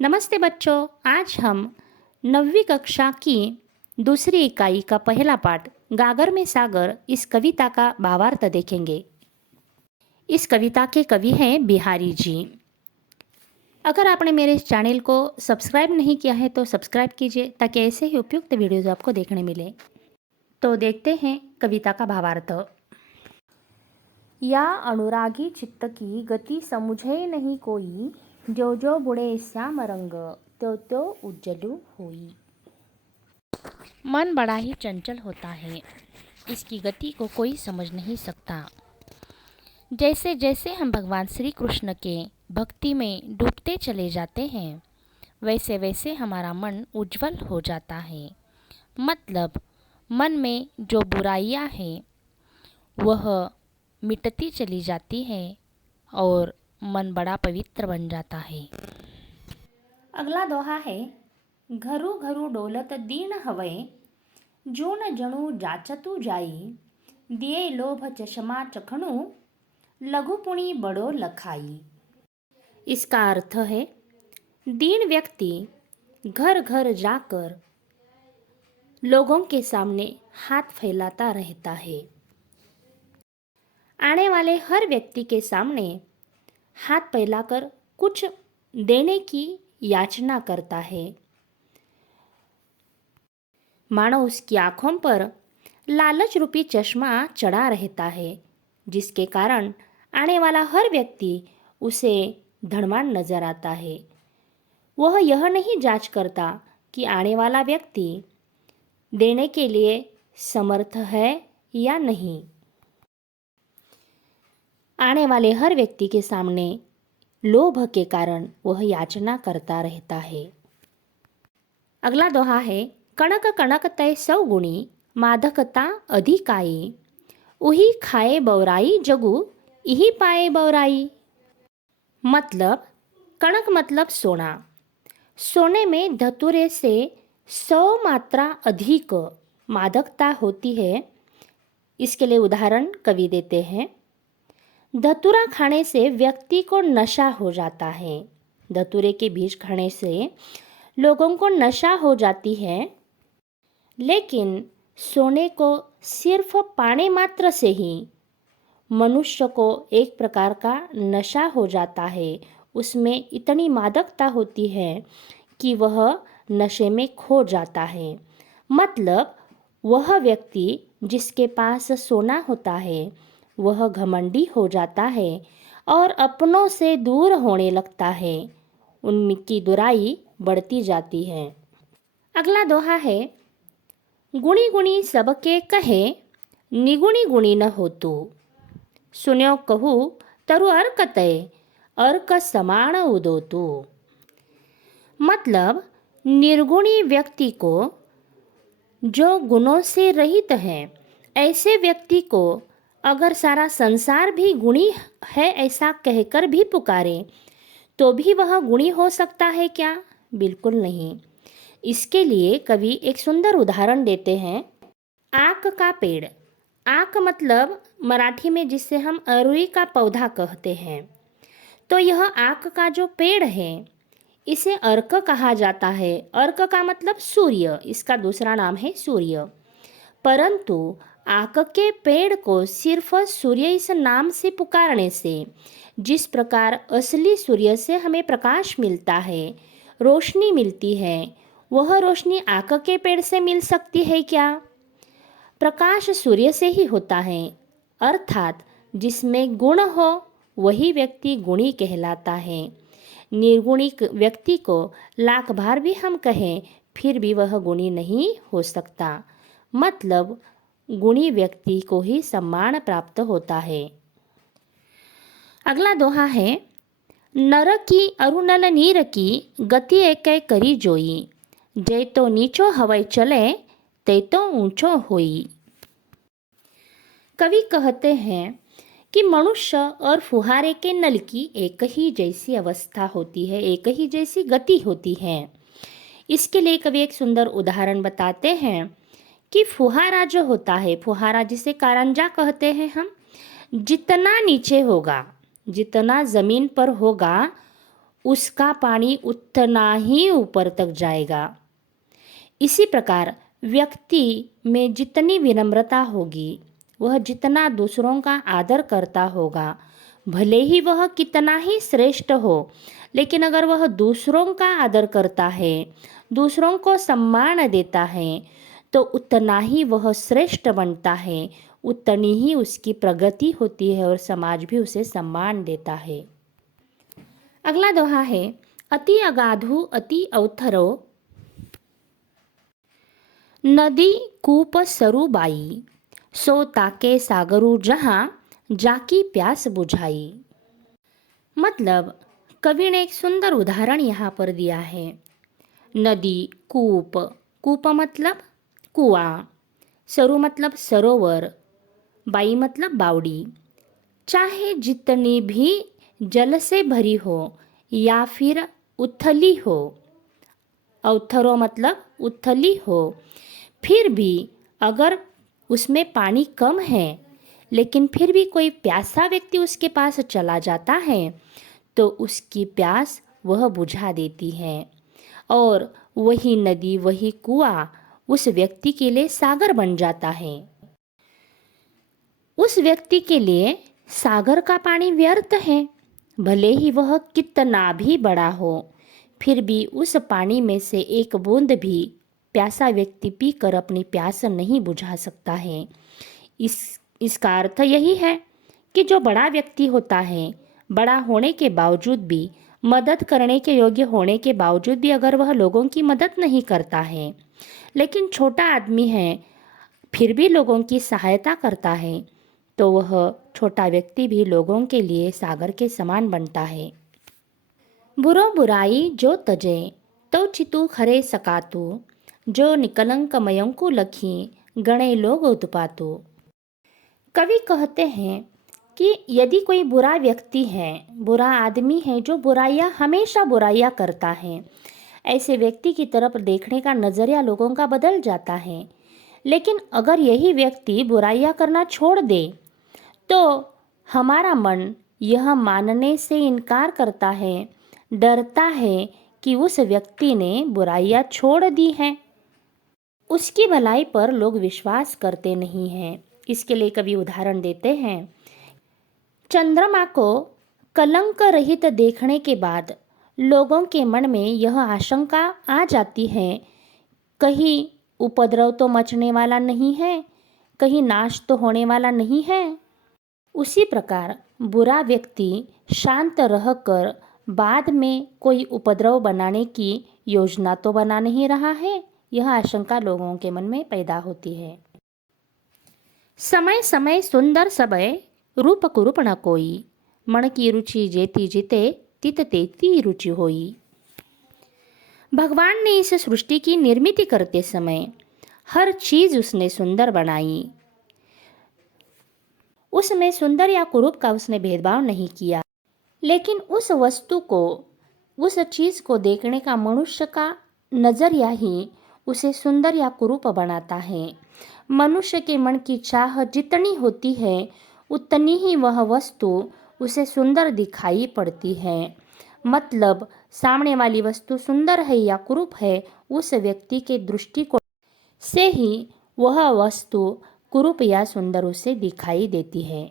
नमस्ते बच्चों, आज हम 9वीं कक्षा की दूसरी इकाई का पहला पाठ गागर में सागर इस कविता का भावार्थ देखेंगे। इस कविता के कवि हैं बिहारी जी। अगर आपने मेरे इस चैनल को सब्सक्राइब नहीं किया है तो सब्सक्राइब कीजिए ताकि ऐसे ही उपयुक्त वीडियोज आपको देखने मिले। तो देखते हैं कविता का भावार्थ। या अनुरागी चित्त की गति समझे नहीं कोई, जो जो बुढ़े श्याम रंग त्यो त्यो उज्जलू होई। मन बड़ा ही चंचल होता है, इसकी गति को कोई समझ नहीं सकता। जैसे जैसे हम भगवान श्री कृष्ण के भक्ति में डूबते चले जाते हैं, वैसे वैसे हमारा मन उज्जवल हो जाता है। मतलब मन में जो बुराइयां हैं वह मिटती चली जाती है और मन बड़ा पवित्र बन जाता है। अगला दोहा है, घरू घरू डोलत दीन हवै, जो न जणु जाचतु जाई, दिए लोभ चश्मा चखणु, लघुपुणी बड़ो लखाई। इसका अर्थ है, दीन व्यक्ति घर घर जाकर लोगों के सामने हाथ फैलाता रहता है। आने वाले हर व्यक्ति के सामने हाथ फैलाकर कुछ देने की याचना करता है। मानो उसकी आंखों पर लालच रूपी चश्मा चढ़ा रहता है, जिसके कारण आने वाला हर व्यक्ति उसे धनवान नजर आता है। वह यह नहीं जांच करता कि आने वाला व्यक्ति देने के लिए समर्थ है या नहीं। आने वाले हर व्यक्ति के सामने लोभ के कारण वह याचना करता रहता है। अगला दोहा है, कणक कणक तय सौ गुणी, मादकता अधिकाई, उही खाए बौराई जगु, इही पाए बौराई। मतलब कणक मतलब सोना। सोने में धतूरे से 100 मात्रा अधिक मादकता होती है। इसके लिए उदाहरण कवि देते हैं। धतूरा खाने से व्यक्ति को नशा हो जाता है। धतूरे के बीज खाने से लोगों को नशा हो जाती है, लेकिन सोने को सिर्फ पाने मात्र से ही मनुष्य को एक प्रकार का नशा हो जाता है। उसमें इतनी मादकता होती है कि वह नशे में खो जाता है। मतलब वह व्यक्ति जिसके पास सोना होता है वह घमंडी हो जाता है और अपनों से दूर होने लगता है। उनकी बुराई बढ़ती जाती है। अगला दोहा है, गुणी गुणी सबके कहे, निगुणी गुणी न होतु, सुन्यो कहू तरु अर्क तय, अर्क समान उदोतु। मतलब निर्गुणी व्यक्ति को जो गुणों से रहित है, ऐसे व्यक्ति को अगर सारा संसार भी गुणी है ऐसा कहकर भी पुकारे तो भी वह गुणी हो सकता है क्या? बिल्कुल नहीं। इसके लिए कवि एक सुंदर उदाहरण देते हैं। आक का पेड़। आक मतलब मराठी में जिसे हम अरुई का पौधा कहते हैं। तो यह आक का जो पेड़ है इसे अर्क कहा जाता है। अर्क का मतलब सूर्य, इसका दूसरा नाम है सूर्य। परंतु आक के पेड़ को सिर्फ सूर्य इस नाम से पुकारने से जिस प्रकार असली सूर्य से हमें प्रकाश मिलता है, रोशनी मिलती है, वह रोशनी आक के पेड़ से मिल सकती है क्या? प्रकाश सूर्य से ही होता है। अर्थात जिसमें गुण हो वही व्यक्ति गुणी कहलाता है। निर्गुणी व्यक्ति को लाख बार भी हम कहें फिर भी वह गुणी नहीं हो सकता। मतलब गुणी व्यक्ति को ही सम्मान प्राप्त होता है। अगला दोहा है, नर की अरुणल नीर की गति एक करी जोई, जय तो नीचो हवै चले ते तो ऊंचो होई। कवि कहते हैं कि मनुष्य और फुहारे के नल की एक ही जैसी अवस्था होती है, एक ही जैसी गति होती है। इसके लिए कवि एक सुंदर उदाहरण बताते हैं कि फुहारा जो होता है, फुहारा जिसे कारंजा कहते हैं हम, जितना नीचे होगा, जितना ज़मीन पर होगा उसका पानी उतना ही ऊपर तक जाएगा। इसी प्रकार व्यक्ति में जितनी विनम्रता होगी, वह जितना दूसरों का आदर करता होगा, भले ही वह कितना ही श्रेष्ठ हो, लेकिन अगर वह दूसरों का आदर करता है, दूसरों को सम्मान देता है, तो उतना ही वह श्रेष्ठ बनता है, उतनी ही उसकी प्रगति होती है और समाज भी उसे सम्मान देता है। अगला दोहा है, अति अगाधु अति अवथरो, नदी कूप सरु बाई, सो ताके सागरु जहाँ, जाकी प्यास बुझाई। मतलब कवि ने एक सुंदर उदाहरण यहाँ पर दिया है। नदी, कूप, कूप मतलब कुआं, सरु मतलब सरोवर, बाई मतलब बावड़ी, चाहे जितनी भी जल से भरी हो या फिर उथली हो, अवथरो मतलब उथली हो, फिर भी अगर उसमें पानी कम है, लेकिन फिर भी कोई प्यासा व्यक्ति उसके पास चला जाता है, तो उसकी प्यास वह बुझा देती है और वही नदी, वही कुआं उस व्यक्ति के लिए सागर बन जाता है। उस व्यक्ति के लिए सागर का पानी व्यर्थ है, भले ही वह कितना भी बड़ा हो, फिर भी उस पानी में से एक बूंद भी प्यासा व्यक्ति पीकर अपनी प्यास नहीं बुझा सकता है। इसका अर्थ यही है कि जो बड़ा व्यक्ति होता है, बड़ा होने के बावजूद भी, मदद करने के योग्य होने के बावजूद भी अगर वह लोगों की मदद नहीं करता है, लेकिन छोटा आदमी है फिर भी लोगों की सहायता करता है, तो वह छोटा व्यक्ति भी लोगों के लिए सागर के समान बनता है। बुरो बुराई जो तजे, तो चितु खरे सकातु, जो निकलंक मयंकु लखी, गणे लोग उत्पातु। कवि कहते हैं कि यदि कोई बुरा व्यक्ति है, बुरा आदमी है, जो बुराइयां हमेशा बुराइयां करता है, ऐसे व्यक्ति की तरफ देखने का नज़रिया लोगों का बदल जाता है। लेकिन अगर यही व्यक्ति बुराइयां करना छोड़ दे, तो हमारा मन यह मानने से इनकार करता है, डरता है कि उस व्यक्ति ने बुराइयां छोड़ दी हैं, उसकी भलाई पर लोग विश्वास करते नहीं हैं। इसके लिए कवि उदाहरण देते हैं। चंद्रमा को कलंक रहित देखने के बाद लोगों के मन में यह आशंका आ जाती है, कहीं उपद्रव तो मचने वाला नहीं है, कहीं नाश तो होने वाला नहीं है। उसी प्रकार बुरा व्यक्ति शांत रहकर बाद में कोई उपद्रव बनाने की योजना तो बना नहीं रहा है, यह आशंका लोगों के मन में पैदा होती है। समय समय सुंदर सबय, रूप कुरूप न कोई, मन की रुचि जेती जिते, तित तेती रुचि होई। भगवान ने इस सृष्टि की निर्मिति करते समय हर चीज उसने सुंदर बनाई, उसमें सुंदर या कुरूप का उसने भेदभाव नहीं किया। लेकिन उस वस्तु को, उस चीज को देखने का मनुष्य का नजरिया ही उसे सुंदर या कुरूप बनाता है। मनुष्य के मन की चाह जितनी होती है, उतनी ही वह वस्तु उसे सुंदर दिखाई पड़ती है। मतलब सामने वाली वस्तु सुंदर है या कुरूप है, उस व्यक्ति के दृष्टिकोण से ही वह वस्तु कुरूप या सुंदर उसे दिखाई देती है।